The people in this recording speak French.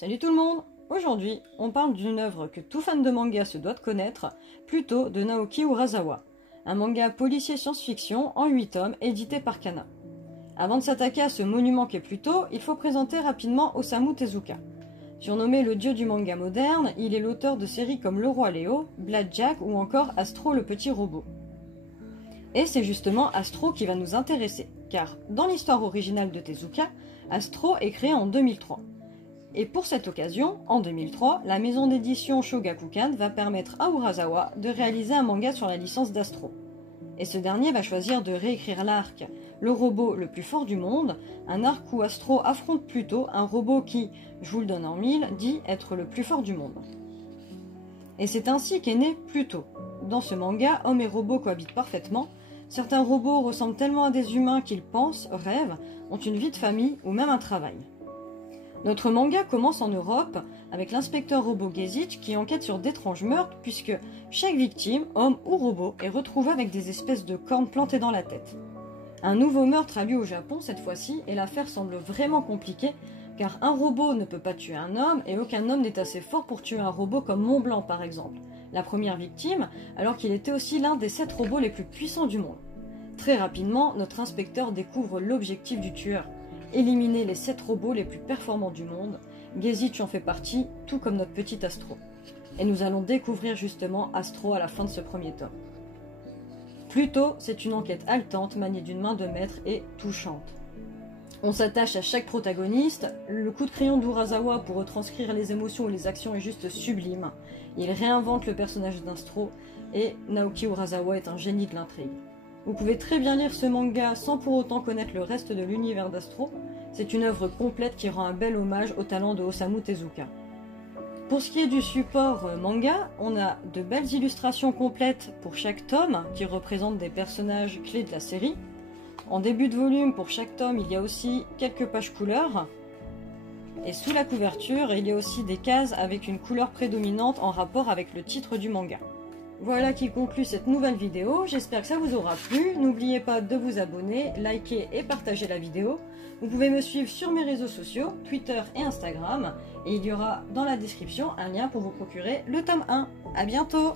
Salut tout le monde! Aujourd'hui, on parle d'une œuvre que tout fan de manga se doit de connaître, plutôt de Naoki Urasawa, un manga policier science-fiction en 8 tomes édité par Kana. Avant de s'attaquer à ce monument qu'est Pluto, il faut présenter rapidement Osamu Tezuka. Surnommé le dieu du manga moderne, il est l'auteur de séries comme Le Roi Léo, Blackjack ou encore Astro le petit robot. Et c'est justement Astro qui va nous intéresser, car dans l'histoire originale de Tezuka, Astro est créé en 2003. Et pour cette occasion, en 2003, la maison d'édition Shogakukan va permettre à Urasawa de réaliser un manga sur la licence d'Astro. Et ce dernier va choisir de réécrire l'arc Le robot le plus fort du monde, un arc où Astro affronte Pluto, un robot qui, je vous le donne en mille, dit être le plus fort du monde. Et c'est ainsi qu'est né Pluto. Dans ce manga, hommes et robots cohabitent parfaitement. Certains robots ressemblent tellement à des humains qu'ils pensent, rêvent, ont une vie de famille ou même un travail. Notre manga commence en Europe avec l'inspecteur robot Gezich qui enquête sur d'étranges meurtres puisque chaque victime, homme ou robot, est retrouvée avec des espèces de cornes plantées dans la tête. Un nouveau meurtre a lieu au Japon cette fois-ci et l'affaire semble vraiment compliquée car un robot ne peut pas tuer un homme et aucun homme n'est assez fort pour tuer un robot comme Mont Blanc par exemple, la première victime, alors qu'il était aussi l'un des 7 robots les plus puissants du monde. Très rapidement, notre inspecteur découvre l'objectif du tueur. Éliminer les 7 robots les plus performants du monde. Gezich en fait partie, tout comme notre petit Astro. Et nous allons découvrir justement Astro à la fin de ce premier tome. Pluto, c'est une enquête haletante, maniée d'une main de maître et touchante. On s'attache à chaque protagoniste, le coup de crayon d'Urasawa pour retranscrire les émotions ou les actions est juste sublime. Il réinvente le personnage d'Astro et Naoki Urasawa est un génie de l'intrigue. Vous pouvez très bien lire ce manga sans pour autant connaître le reste de l'univers d'Astro. C'est une œuvre complète qui rend un bel hommage au talent de Osamu Tezuka. Pour ce qui est du support manga, on a de belles illustrations complètes pour chaque tome qui représentent des personnages clés de la série. En début de volume, pour chaque tome, il y a aussi quelques pages couleurs. Et sous la couverture, il y a aussi des cases avec une couleur prédominante en rapport avec le titre du manga. Voilà qui conclut cette nouvelle vidéo, j'espère que ça vous aura plu. N'oubliez pas de vous abonner, liker et partager la vidéo. Vous pouvez me suivre sur mes réseaux sociaux, Twitter et Instagram. Et il y aura dans la description un lien pour vous procurer le tome 1. A bientôt!